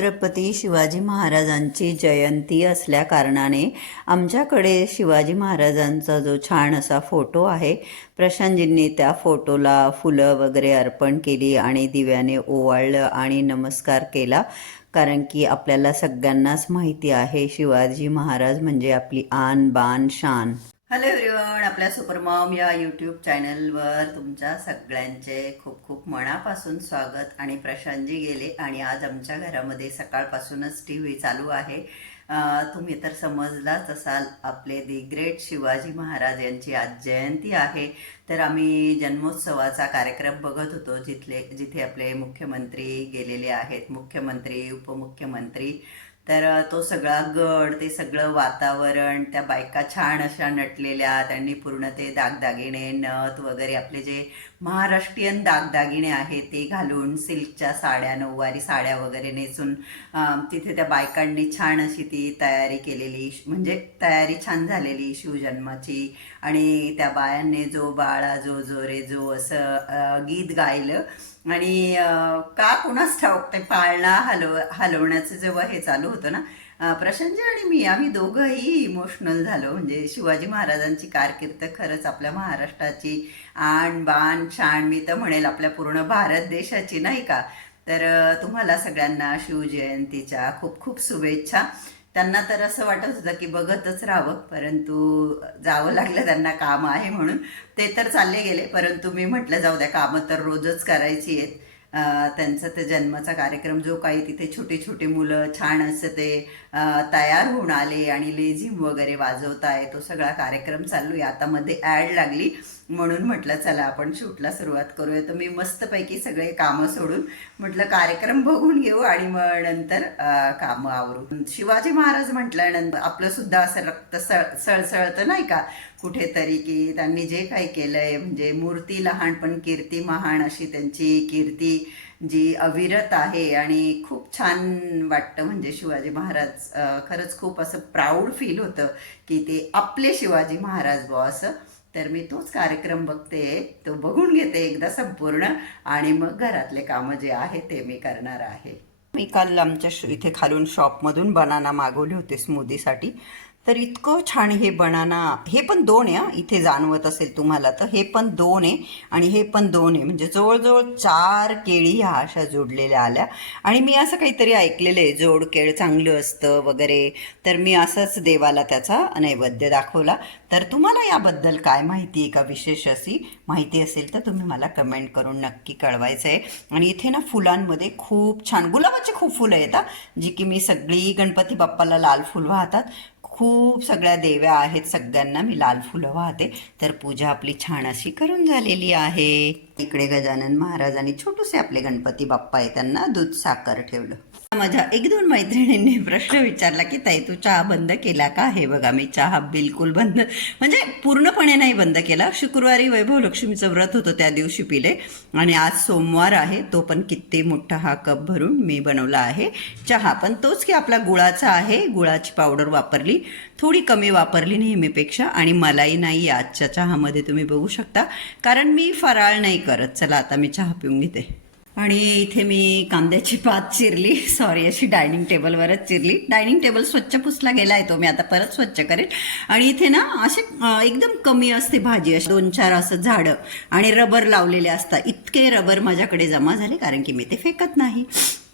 छत्रपती शिवाजी महाराजांची जयंती असल्या कारणाने आमच्याकडे शिवाजी महाराजांचा जो छान असा फोटो आहे प्रशांतजींनी त्या फोटोला फुलं वगैरे अर्पण केली आणि दिव्याने ओवाळलं आणि नमस्कार केला. कारण की आपल्याला सगळ्यांनाच माहिती आहे शिवाजी महाराज म्हणजे आपली आन बान शान. हॅलो एव्हरीवन आपल्या सुपरमॉम या यूट्यूब चॅनलवर तुमच्या सगळ्यांचे खूप खूप मनापासून स्वागत आणि प्रशांतजी गेले आणि आज आमच्या घरामध्ये सकाळपासूनच टी व्ही चालू आहे. तुम्ही तर समजलाच असाल आपले दी ग्रेट शिवाजी महाराज यांची आज जयंती आहे. तर आम्ही जन्मोत्सवाचा कार्यक्रम बघत होतो जिथले जिथे आपले मुख्यमंत्री गेलेले आहेत. मुख्यमंत्री उपमुख्यमंत्री तर तो सगळा गड ते सगळं वातावरण त्या बायका छान अशा नटलेल्या त्यांनी पूर्ण ते दागदागिने नथ वगैरे आपले जे महाराष्ट्रीयन दागदागिने आहेत ते घालून सिल्कच्या साड्या नऊवारी साड्या वगैरे नेसून तिथे त्या बायकांनी छान अशी ती तयारी केलेली म्हणजे तयारी छान झालेली शिवजन्माची. आणि त्या बायांनी जो बाळा जो जो रे जो असं गीत गायलं आणि का कुणाच ठाऊक ते पाळणा हलव हलवण्याचं जेव्हा हे चालू होतं ना अं, प्रशांतजी आणि मी आम्ही दोघंही इमोशनल झालो. म्हणजे शिवाजी महाराजांची कारकीर्द खरंच आपल्या महाराष्ट्राची आण बाण शाण मी तर म्हणेल आपल्या पूर्ण भारत देशाची नाही का? तर तुम्हाला सगळ्यांना शिवजयंतीच्या खूप खूप शुभेच्छा. त्यांना तर असं वाटत होतं की बघतच राहावं परंतु जावं लागलं त्यांना काम आहे म्हणून. ते तर चालले गेले परंतु मी म्हटलं जाऊ द्या कामं तर रोजच करायची आहेत. त्यांचा ते जन्माचा कार्यक्रम जो काही तिथे छोटे छोटे मुलं छान असं ते तयार होऊन आले आणि लेझिम वगैरे वाजवताय तो सगळा कार्यक्रम चालू आहे. आता मध्ये ॲड लागली म्हणून म्हटलं चला आपण शूटला सुरुवात करूया. तर मी मस्तपैकी सगळे कामं सोडून म्हटलं कार्यक्रम बघून घेऊ आणि मग नंतर कामं आवरू. शिवाजी महाराज म्हटल्यानंतर आपलं सुद्धा असं रक्त सळ सळसळतं नाही का? कुठेतरी की त्यांनी जे काही केलंय म्हणजे मूर्ती लहान पण कीर्ती महान अशी त्यांची कीर्ती जी अविरत आहे आणि खूप छान वाटतं. म्हणजे शिवाजी महाराज खरंच खूप असं प्राऊड फील होतं की ते आपले शिवाजी महाराज बुवा असं. तर मी तोच कार्यक्रम बघते तो बघून घेते एकदा संपूर्ण आणि मग घरातले कामं जे आहे ते मी करणार आहे. मी काल आमच्या इथे खालून शॉपमधून बनाना मागवले होते स्मूदीसाठी तर इतकं छान हे बनाना हे पण दोन आहे इथे जाणवत असेल तुम्हाला तर हे पण दोन आहे आणि हे पण दोन आहे. म्हणजे जवळजवळ चार केळी ह्या अशा जोडलेल्या आल्या. आणि मी असं काहीतरी ऐकलेलं आहे जोड केळ चांगलं असतं वगैरे. तर मी असंच देवाला त्याचा नैवेद्य दाखवला. तर तुम्हाला याबद्दल काय माहिती आहे का विशेष अशी? माहिती असेल तर तुम्ही मला कमेंट करून नक्की कळवायचं आहे आणि इथे ना फुलांमध्ये खूप छान गुलाबाची खूप फुलं येतात जी की मी सगळी गणपती बाप्पाला लाल फुल वाहतात. खूप सगळ्या देव्या आहेत सगळ्यांना मी लाल फुलं वाहते. तर पूजा आपली छान अशी करून झालेली आहे. इकडे गजानन महाराज आणि छोटूसे आपले गणपती बाप्पा आहे त्यांना दूध साखर ठेवलं. माझ्या एक दोन मैत्रिणींनी प्रश्न विचारला की ताई तू चहा बंद केला का? हे बघा मी चहा बिलकुल बंद म्हणजे पूर्णपणे नाही बंद केला. शुक्रवारी वैभव लक्ष्मीचं व्रत होतं त्या दिवशी पिले. आणि आज सोमवार आहे तो पण किती मोठा हा कप भरून मी बनवला आहे. चहा पण तोच की आपला गुळाचा आहे. गुळाची पावडर वापरली. थोडी कमी वापरली नेहमीपेक्षा आणि मलाही नाही आजच्या चहामध्ये तुम्ही बघू शकता. कारण मी फराळ नाही करत. चला आता मी चहा पिऊन घेते. आणि इथे मी कांद्याची पात चिरली. सॉरी अशी डायनिंग टेबलवरच चिरली. डायनिंग टेबल स्वच्छ पुसला गेला आहे तो. मी आता परत स्वच्छ करेन. आणि इथे ना असे एकदम कमी असते भाजी. अशी दोन चार असं झाडं आणि रबर लावलेले असतात. इतके रबर माझ्याकडे जमा झाले कारण की मी ते फेकत नाही.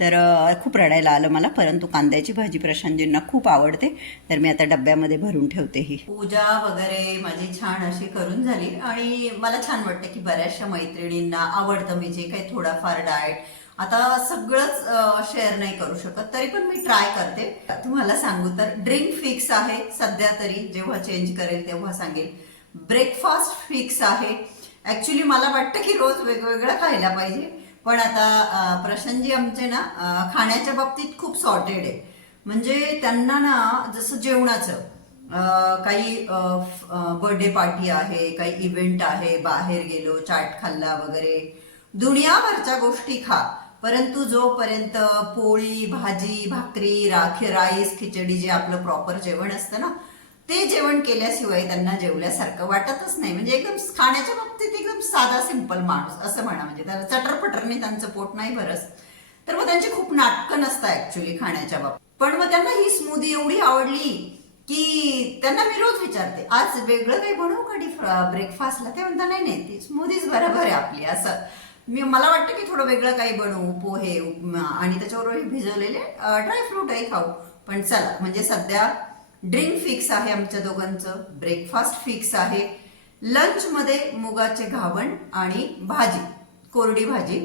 तर खूप रडायला आलं मला. परंतु कांद्याची भाजी प्रशांतजींना खूप आवडते. तर मी आता डब्यामध्ये भरून ठेवते ही. पूजा वगैरे माझी छान अशी करून झाली. आणि मला छान वाटतं की बऱ्याचशा मैत्रिणींना आवडतं. मी जे काही थोडाफार डाएट आता सगळंच शेअर नाही करू शकत. तरी पण मी ट्राय करते. तुम्हाला सांगू तर ड्रिंक फिक्स आहे सध्या तरी. जेव्हा चेंज करेल तेव्हा सांगेल. ब्रेकफास्ट फिक्स आहे. ऍक्च्युली मला वाटतं की रोज वेगवेगळं खायला पाहिजे. पण आता प्रशांतजी आमचे ना खाण्याच्या बाबतीत खूप सॉर्टेड आहे म्हणजे त्यांना ना जसं जेवणाचं काही बर्थडे पार्टी आहे काही इव्हेंट आहे बाहेर गेलो चाट खाल्ला वगैरे दुनियाभरच्या गोष्टी खा. परंतु जोपर्यंत पोळी भाजी भाकरी राखी राईस खिचडी जे आपलं प्रॉपर जेवण असतं ना ते जेवण केल्याशिवाय त्यांना जेवल्यासारखं वाटतच नाही. म्हणजे एकदम खाण्याच्या बाबतीत एकदम साधा सिंपल माणूस असं म्हणा. म्हणजे त्याला चटरपटरने त्यांचं पोट नाही भरस तर मग त्यांची खूप नाटकं नसतं ऍक्च्युली खाण्याच्या बाबतीत. पण मग त्यांना ही स्मूदी एवढी आवडली की त्यांना मी रोज विचारते आज वेगळं काही बनवू का ब्रेकफास्टला ते म्हणता नाही नाही ती स्मूदीच बरोबर आहे आपली असं. मी मला वाटतं की थोडं वेगळं काही बनवू पोहे आणि त्याच्याबरोबर हे भिजवलेले ड्रायफ्रूटही खाऊ. पण चला म्हणजे सध्या ड्रिंक फिक्स आहे आमच्या दोघांचं ब्रेकफास्ट फिक्स आहे. लंचमध्ये मुगाचे घावण आणि भाजी कोरडी भाजी.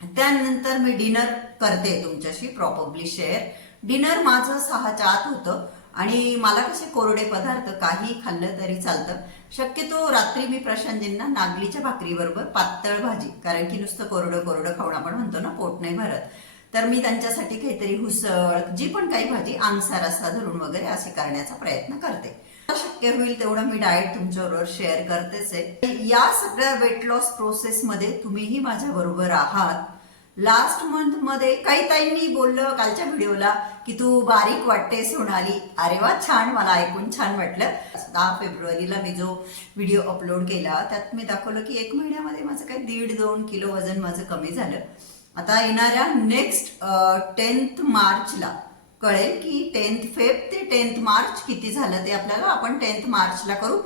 त्यानंतर मी डिनर करते तुमच्याशी प्रॉपरली शेअर डिनर माझं सहाच्या आत होतं. आणि मला कसे कोरडे पदार्थ काही खाल्लं तरी चालतं. शक्यतो रात्री मी प्रशांतजींना नागलीच्या भाकरीबरोबर पातळ भाजी कारण की नुसतं कोरडं कोरडं खाऊन आपण म्हणतो ना पोट नाही भरत. तर मी त्यांच्यासाठी काहीतरी हुसळ जी पण काही भाजी आमचा रस्सा धरून वगैरे असे करण्याचा प्रयत्न करते. शक्य होईल तेवढं मी डाएट तुमच्याबरोबर शेअर करतेच आहे. या सगळ्या वेट लॉस प्रोसेसमध्ये तुम्हीही माझ्या बरोबर आहात. लास्ट मंथमध्ये काही ताईंनी बोललं कालच्या व्हिडिओला की तू बारीक वाटते सोनाली. अरे वा छान. मला ऐकून छान वाटलं. दहा फेब्रुवारीला मी जो व्हिडिओ अपलोड केला त्यात मी दाखवलं की एक महिन्यामध्ये माझं काही दीड दोन किलो वजन माझं कमी झालं. आता येणाऱ्या नेक्स्ट टेन्थ मार्चला कळेल की टेन्थ फेब ते टेन्थ मार्च किती झालं ते आपल्याला आपण टेन्थ मार्चला करू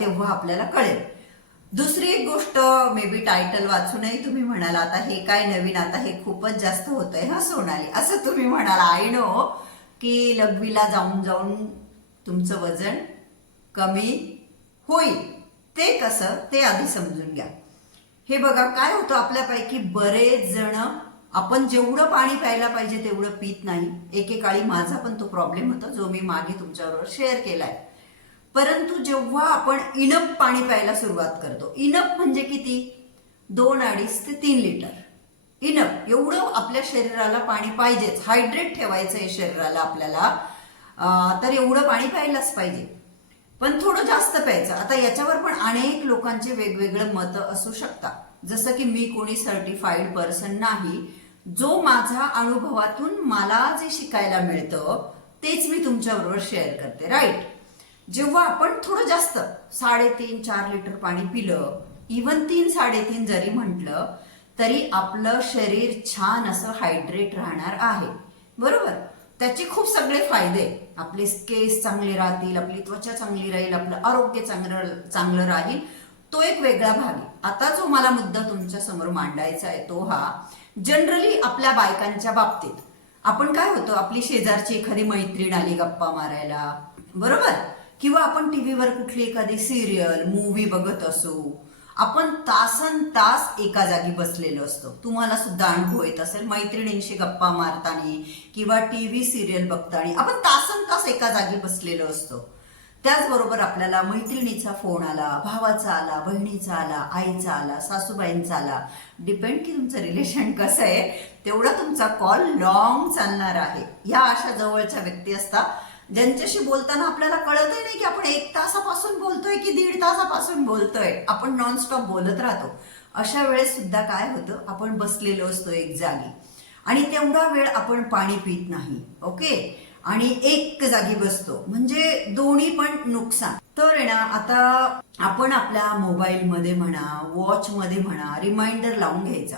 तेव्हा आपल्याला कळेल. दुसरी एक गोष्ट मे बी टायटल वाचूनही तुम्ही म्हणाल आता हे काय नवीन आता हे खूपच जास्त होत आहे हा सोनाली. असं तुम्ही म्हणाल आय नो की लघवीला जाऊन जाऊन तुमचं वजन कमी होईल. ते कसं ते आधी समजून घ्या. हे बघा काय होतं आपल्यापैकी बरेच जण आपण जेवढं पाणी प्यायला पाहिजे तेवढं पित नाही. एकेकाळी माझा पण तो प्रॉब्लेम होता जो मी मागे तुमच्याबरोबर शेअर केलाय. परंतु जेव्हा आपण इनप पाणी प्यायला सुरुवात करतो इनप म्हणजे किती? दोन अडीच ते तीन लिटर. इनप एवढं आपल्या शरीराला पाणी पाहिजेच. हायड्रेट ठेवायचं आहे शरीराला आपल्याला. तर एवढं पाणी प्यायलाच पाहिजे. पण थोडं जास्त प्यायचं. आता याच्यावर पण अनेक लोकांचे वेगवेगळे मतं असू शकतात. जसं की मी कोणी सर्टिफाईड पर्सन नाही. जो माझ्या अनुभवातून मला जे शिकायला मिळतं तेच मी तुमच्याबरोबर शेअर करते राईट जेव्हा आपण थोडं जास्त साडेतीन चार लिटर पाणी पिलं इवन तीन साडेतीन जरी म्हटलं तरी आपलं शरीर छान असं हायड्रेट राहणार आहे. बरोबर? त्याचे खूप सगळे फायदे. आपले केस चांगले राहतील आपली त्वचा चांगली राहील आपलं आरोग्य चांगलं चांगलं राहील. तो एक वेगळा भाग आहे. आता जो मला मुद्दा तुमच्यासमोर मांडायचा आहे तो हा जनरली आपल्या बायकांच्या बाबतीत. आपण काय होतो आपली शेजारची एखादी मैत्रीण आली गप्पा मारायला. बरोबर? किंवा आपण टीव्हीवर कुठली एखादी सिरियल मूवी बघत असू आपण तासन तास एका जागी बसलेलो असतो. तुम्हाला सुद्धा अनुभव येत असेल मैत्रिणींशी गप्पा मारताना किंवा टीव्ही सिरियल बघताना आपण तासन तास एका जागी बसलेलो असतो. त्याचबरोबर आपल्याला मैत्रिणीचा फोन आला भावाचा आला बहिणीचा आला आईचा आला सासूबाईंचा आला डिपेंड की तुमचं रिलेशन कसं आहे तेवढा तुमचा कॉल लॉंग चालणार आहे. ह्या अशा जवळच्या व्यक्ती असतात ज्यांच्याशी बोलताना आपल्याला कळतही नाही की आपण एक तासापासून बोलतोय की दीड तासापासून बोलतोय. आपण नॉनस्टॉप बोलत राहतो. अशा वेळेस सुद्धा काय होतं? आपण बसलेलो असतो एक जागी. आणि तेवढा वेळ आपण पाणी पित नाही. ओके? आणि एक जागी बसतो. म्हणजे दोन्ही पण नुकसान. तर आहे ना आता आपण आपल्या मोबाईलमध्ये म्हणा वॉचमध्ये म्हणा रिमाइंडर लावून घ्यायचा.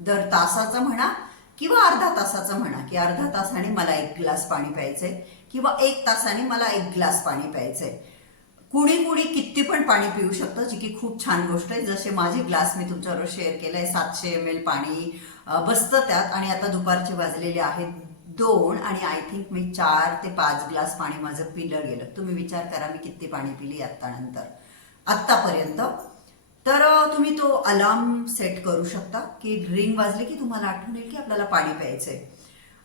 दर तासाचा म्हणा किंवा अर्धा तासाचं म्हणा की अर्धा तासाने मला एक ग्लास पाणी प्यायचंय. किंवा एक तासाने मला एक ग्लास पाणी प्यायचं आहे कुणी कुणी किती पण पाणी पिऊ शकतं जी की खूप छान गोष्ट आहे. जसे माझे ग्लास मी तुमच्याबरोबर शेअर केलं आहे सातशे एम एल पाणी बसतं त्यात. आणि आता दुपारचे वाजलेले आहेत दोन आणि आय थिंक मी चार ते पाच ग्लास पाणी माझं पिलं गेलं. तुम्ही विचार करा मी किती पाणी पिली आत्ता नंतर. आत्तापर्यंत. तर तुम्ही तो अलार्म सेट करू शकता की रिंग वाजली की तुम्हाला आठवण येईल की आपल्याला पाणी प्यायचं आहे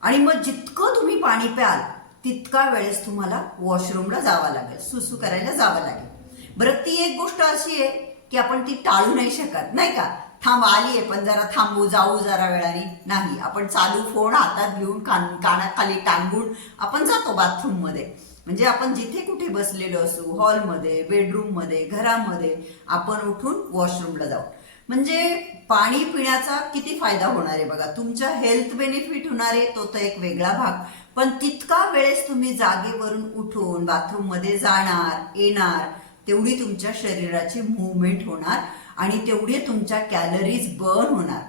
आणि मग जितकं तुम्ही पाणी प्याल तितका वेळेस तुम्हाला वॉशरूमला जावं लागेल सुसू करायला जावं लागेल. बरं ती एक गोष्ट अशी आहे की आपण ती टाळू नाही शकत नाही का? थांब आली आहे पण जरा थांबू जाऊ जरा वेळाने. नाही आपण चालू फोन हातात घेऊन कान कानाखाली टांगून आपण जातो बाथरूममध्ये म्हणजे आपण जिथे कुठे बसलेलो असू हॉलमध्ये बेडरूममध्ये घरामध्ये आपण उठून वॉशरूमला जाऊ. म्हणजे पाणी पिण्याचा किती फायदा होणार आहे बघा. तुमच्या हेल्थ बेनिफिट होणार आहे तो तर एक वेगळा भाग. पण तितका वेळेस तुम्ही जागेवरून उठून बाथरूममध्ये जाणार येणार तेवढी तुमच्या शरीराची मुवमेंट होणार आणि तेवढी तुमच्या कॅलरीज बर्न होणार.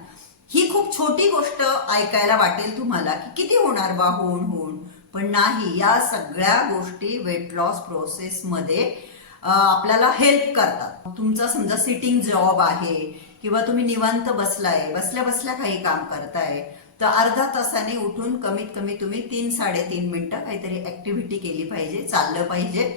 ही खूप छोटी गोष्ट ऐकायला वाटेल तुम्हाला की किती होणार बा होऊन होऊन. पण नाही या सगळ्या गोष्टी वेट लॉस प्रोसेसमध्ये आपल्याला हेल्प करतात. तुमचा समजा सिटिंग जॉब आहे किंवा तुम्ही निवांत बसलाय बसल्या बसल्या काही काम करताय तर अर्धा तासाने उठून कमीत कमी तुम्ही तीन साडेतीन मिनटं काहीतरी ऍक्टिव्हिटी केली पाहिजे चाललं पाहिजे.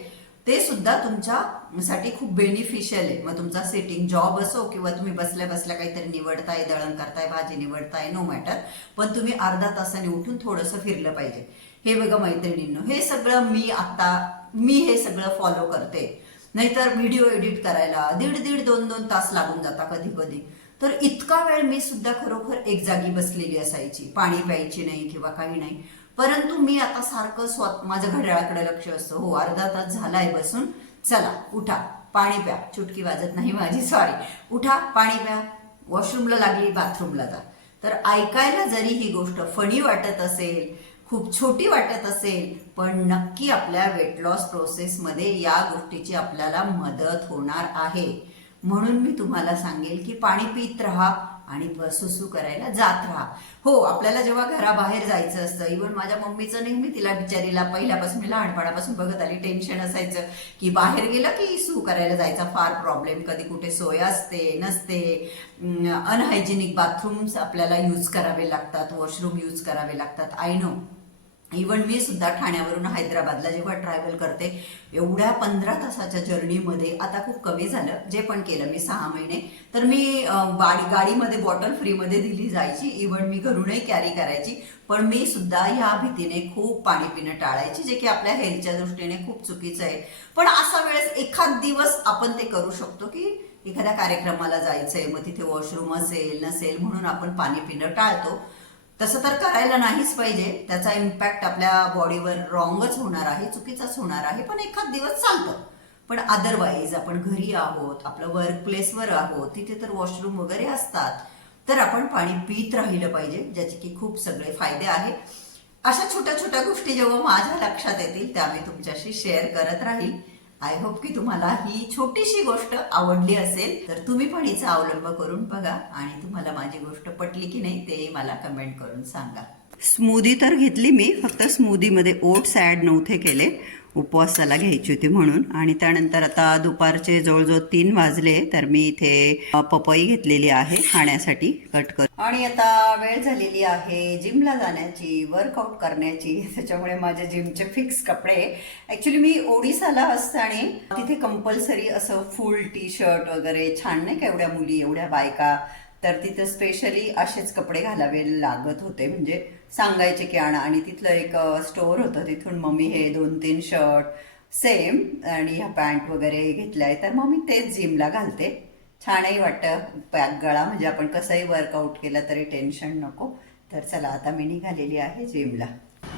ते सुद्धा तुमच्यासाठी खूप बेनिफिशियल आहे. मग तुमचा सिटिंग जॉब असो किंवा तुम्ही बसल्या बसल्या काहीतरी निवडताय दळण करताय भाजी निवडताय नो मॅटर पण तुम्ही अर्धा तासाने उठून थोडंसं फिरलं पाहिजे. हे बघा मैत्रिणींनो हे सगळं मी आता मी हे सगळं फॉलो करते. नाहीतर व्हिडिओ एडिट करायला दीड दीड दोन दोन तास लागून जाता कधी कधी. तर इतका वेळ मी सुद्धा खरोखर एक जागी बसलेली असायची. पाणी प्यायची नाही किंवा काही नाही. परंतु मी आता सारखं स्वत माझ्या घड्याळाकडे लक्ष असतं. हो अर्धा तास झालाय बसून. चला उठा. पाणी प्या. चुटकी वाजत नाही माझी सॉरी उठा पाणी प्या. वॉशरूमला लागली बाथरूमला जा. तर ऐकायला जरी ही गोष्ट फणी वाटत असेल खूप छोटी वाटत असेल पण नक्की आपल्या वेट लॉस प्रोसेसमध्ये या गोष्टीची आपल्याला मदत होणार आहे. म्हणून मी तुम्हाला सांगेल की पाणी पित राहा आणि सुसू करायला जात राहा. हो आपल्याला जेव्हा घराबाहेर जायचं असतं इव्हन माझ्या मम्मीचं नेहमी तिला बिचारीला पहिल्यापासून मी लहानपणापासून बघत आली टेन्शन असायचं की बाहेर गेलं की सू करायला जायचा फार प्रॉब्लेम कधी कुठे सोय असते नसते. अनहायजेनिक बाथरूम्स आपल्याला यूज करावे लागतात वॉशरूम यूज करावे लागतात आय नो इवन मी सुद्धा ठाण्यावरून हैदराबादला जेव्हा ट्रॅव्हल करते एवढ्या पंधरा तासाच्या जर्नीमध्ये आता खूप कमी झालं. जे पण केलं मी सहा महिने. तर मी गाडी गाडीमध्ये बॉटल फ्रीमध्ये दिली जायची. इवन मी घरूनही कॅरी करायची. पण मी सुद्धा ह्या भीतीने खूप पाणी पिणं टाळायची जे की आपल्या हेल्थच्या दृष्टीने खूप चुकीचं आहे. पण असा वेळेस एखाद दिवस आपण ते करू शकतो की एखाद्या कार्यक्रमाला जायचंय मग तिथे वॉशरूम असेल नसेल म्हणून आपण पाणी पिणं टाळतो. तसं तर करायला नाहीच पाहिजे. त्याचा इम्पॅक्ट आपल्या बॉडीवर रॉंगच होणार आहे चुकीचाच होणार आहे. पण एखाद दिवस चालतं. पण अदरवाईज आपण घरी आहोत आपलं वर्क प्लेसवर आहोत तिथे तर वॉशरूम वगैरे असतात. तर आपण पाणी पित राहिलं पाहिजे ज्याचे की खूप सगळे फायदे आहेत. अशा छोट्या छोट्या गोष्टी जेव्हा माझ्या लक्षात येतील त्या मी तुमच्याशी शेअर करत राहील. आय होप की तुम्हाला ही छोटीशी गोष्ट आवडली असेल तर तुम्ही पण हिचा अवलंब करून बघा आणि तुम्हाला माझी गोष्ट पटली की नाही ते मला कमेंट करून सांगा. स्मूदी तर घेतली मी फक्त स्मूदीमध्ये ओट्स ॲड नव्हते केले. उपवासाला घ्यायची होती म्हणून. आणि त्यानंतर आता दुपारचे जवळजवळ तीन वाजले तर मी इथे पपई घेतलेली आहे खाण्यासाठी कट कर आणि आता वेळ झालेली आहे जिमला जाण्याची वर्कआउट करण्याची. त्याच्यामुळे माझे जिमचे फिक्स कपडे. ऍक्च्युली मी ओडिसाला असताना तिथे कंपल्सरी असं फुल टी शर्ट वगैरे छान नाही का एवढ्या मुली एवढ्या बायका तर तिथं स्पेशली असेच कपडे घालावे लागत होते. म्हणजे सांगायचे की आणा. आणि तिथलं एक स्टोअर होतं. तिथून मम्मी हे दोन तीन शर्ट सेम आणि ह्या पॅन्ट वगैरे घेतल्या आहे तर मग मी तेच जिमला घालते. छानही वाटतं. पॅक गळा. म्हणजे आपण कसंही वर्कआउट केलं तरी टेन्शन नको. तर चला आता मी निघालेली आहे जिमला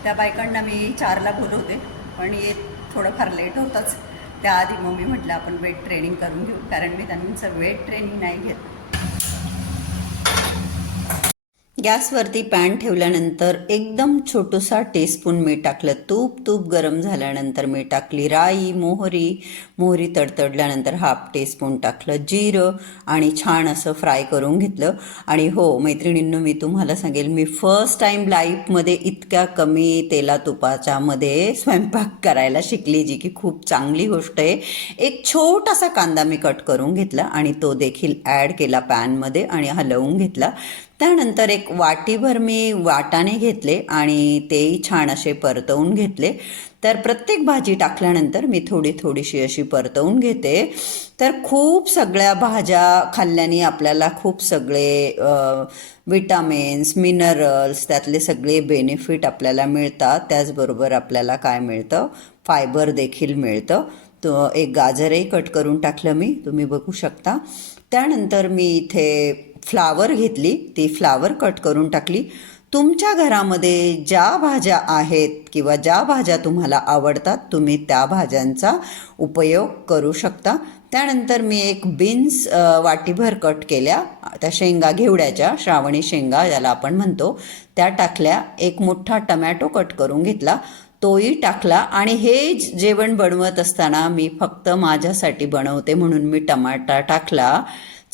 त्या बायकांना मी चारला बोलवते. पण येत थोडंफार लेट होतंच. त्याआधी मग मी म्हटलं आपण वेट ट्रेनिंग करून घेऊ. कारण मी त्यांचं वेट ट्रेनिंग नाही घेत. गॅसवरती पॅन ठेवल्यानंतर एकदम छोटूसा टीस्पून मी टाकलं. तूप तूप गरम झाल्यानंतर मी टाकली. राई मोहरी मोहरी तडतडल्यानंतर हाफ टीस्पून टाकलं. जिरं आणि छान असं फ्राय करून घेतलं. आणि हो मैत्रिणींनो मी तुम्हाला सांगेल मी फर्स्ट टाईम लाईफमध्ये इतक्या कमी तेला तुपाच्यामध्ये स्वयंपाक करायला शिकली जी की खूप चांगली गोष्ट आहे. एक छोटासा कांदा मी कट करून घेतला आणि तो देखील ॲड केला पॅनमध्ये आणि हलवून घेतला. त्यानंतर एक वाटीभर मी वाटाणे घेतले आणि तेही छान असे परतवून घेतले. तर प्रत्येक भाजी टाकल्यानंतर मी थोडी थोडीशी अशी परतवून घेते. तर खूप सगळ्या भाज्या खाल्ल्याने आपल्याला खूप सगळे विटामिन्स मिनरल्स त्यातले सगळे बेनिफिट आपल्याला मिळतात. त्याचबरोबर आपल्याला काय मिळतं? फायबर देखील मिळतं. तो एक गाजरही कट करून टाकलं मी. तुम्ही बघू शकता. त्यानंतर मी इथे फ्लावर घेतली ती फ्लावर कट करून टाकली. तुमच्या घरामध्ये ज्या भाज्या आहेत किंवा ज्या भाज्या तुम्हाला आवडतात तुम्ही त्या भाज्यांचा उपयोग करू शकता. त्यानंतर मी एक बीन्स वाटीभर कट केल्या. त्या शेंगा घेवड्याच्या श्रावणी शेंगा ज्याला आपण म्हणतो त्या टाकल्या. एक मोठा टमॅटो कट करून घेतला. तोही टाकला आणि हे जेवण बनवत असताना मी फक्त माझ्यासाठी बनवते म्हणून मी टमाटा टाकला.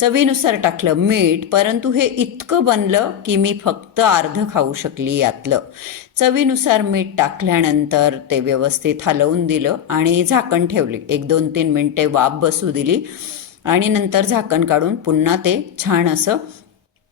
चवीनुसार टाकलं मीठ परंतु हे इतकं बनलं की मी फक्त अर्ध खाऊ शकली यातलं. चवीनुसार मीठ टाकल्यानंतर ते व्यवस्थित हलवून दिलं आणि झाकण ठेवली. एक दोन तीन मिनटे वाफ बसू दिली आणि नंतर झाकण काढून पुन्हा ते छान असं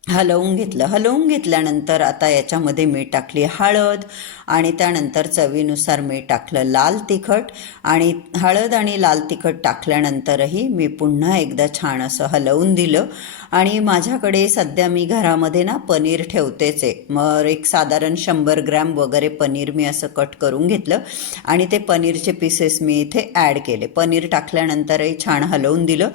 हलवून घेतलं. हलवून घेतल्यानंतर आता याच्यामध्ये मीठ टाकली हळद आणि त्यानंतर चवीनुसार मीठ टाकलं लाल तिखट. आणि हळद आणि लाल तिखट टाकल्यानंतरही मी पुन्हा एकदा छान असं हलवून दिलं. आणि माझ्याकडे सध्या मी घरामध्ये ना पनीर ठेवतेच आहे. मग एक साधारण शंभर ग्रॅम वगैरे पनीर मी असं कट करून घेतलं. आणि ते पनीरचे पीसेस मी इथे ॲड केले. पनीर टाकल्यानंतरही छान हलवून दिलं.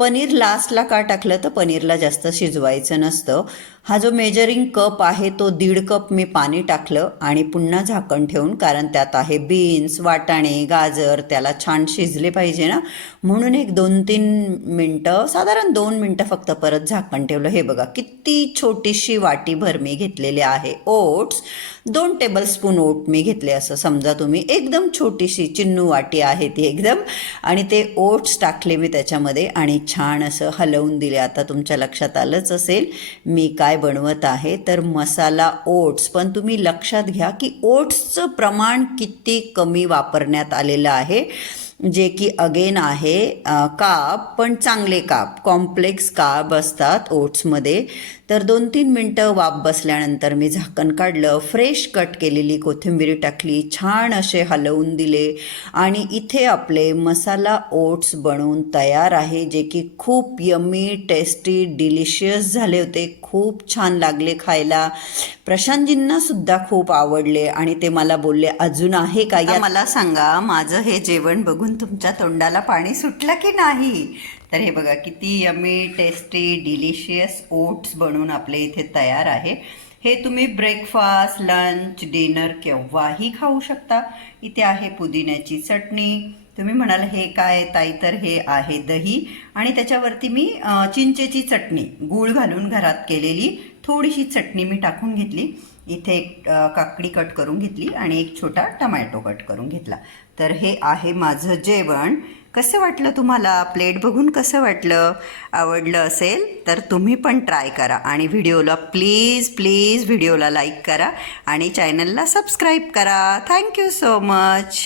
पनीर लास्टला का टाकलं? तर पनीरला जास्त शिजवायचं नसतं. हा जो मेजरिंग कप आहे तो दीड कप मी पाणी टाकलं आणि पुन्हा झाकण ठेवून कारण त्यात आहे बीन्स वाटाणे गाजर त्याला छान शिजले पाहिजे ना. म्हणून एक दोन तीन मिनटं साधारण दोन मिनटं फक्त परत झाकण ठेवलं. हे बघा किती छोटीशी वाटीभर मी घेतलेली आहे. ओट्स दोन टेबलस्पून ओट मी घेतले असं समजा तुम्ही. एकदम छोटीशी चिन्नू वाटी आहे ती एकदम. आणि ते ओट्स टाकले मी त्याच्यामध्ये आणि छान असं हलवून दिले. आता तुमच्या लक्षात आलंच असेल मी काय काय बनवत आहे तर मसाला ओट्स. पण तुम्ही लक्षात घ्या की ओट्सचं प्रमाण किती कमी वापरण्यात आलेलं आहे जे की अगेन आहे काप पण चांगले काप. कॉम्प्लेक्स काप असतात ओट्समध्ये. तर दोन तीन मिनटं वाफ बसल्यानंतर मी झाकण काढलं फ्रेश कट केलेली कोथिंबीर टाकली छान असे हलवून दिले आणि इथे आपले मसाला ओट्स बनवून तयार आहे जे की खूप यमी टेस्टी डिलिशियस झाले होते. खूप छान लागले खायला. प्रशांतजींना सुद्धा खूप आवडले आणि ते मला बोलले अजून आहे का? या मला सांगा माझं हे जेवण बघून तुमच्या तोंडाला पाणी सुटलं की नाही? तर हे बघा किती यमी टेस्टी डिलिशियस ओट्स बनवून आपले इथे तयार आहे. हे तुम्ही ब्रेकफास्ट लंच डिनर केव्हाही खाऊ शकता. इथे आहे पुदिन्याची चटणी. तुम्ही म्हणाल हे काय ताई? तर हे आहे दही. आणि त्याच्यावरती मी चिंचेची चटणी गूळ घालून घरात केलेली थोडीशी चटणी मी टाकून घेतली. इथे एक काकडी कट करून घेतली आणि एक छोटा टमॅटो कट करून घेतला. तर हे आहे माझं जेवण. कसं वाटलं तुम्हाला? प्लेट बघून कसं वाटलं? आवडलं असेल तर तुम्ही पण ट्राय करा आणि व्हिडिओला प्लीज प्लीज व्हिडिओला लाईक करा आणि चॅनलला सबस्क्राईब करा. Thank you so much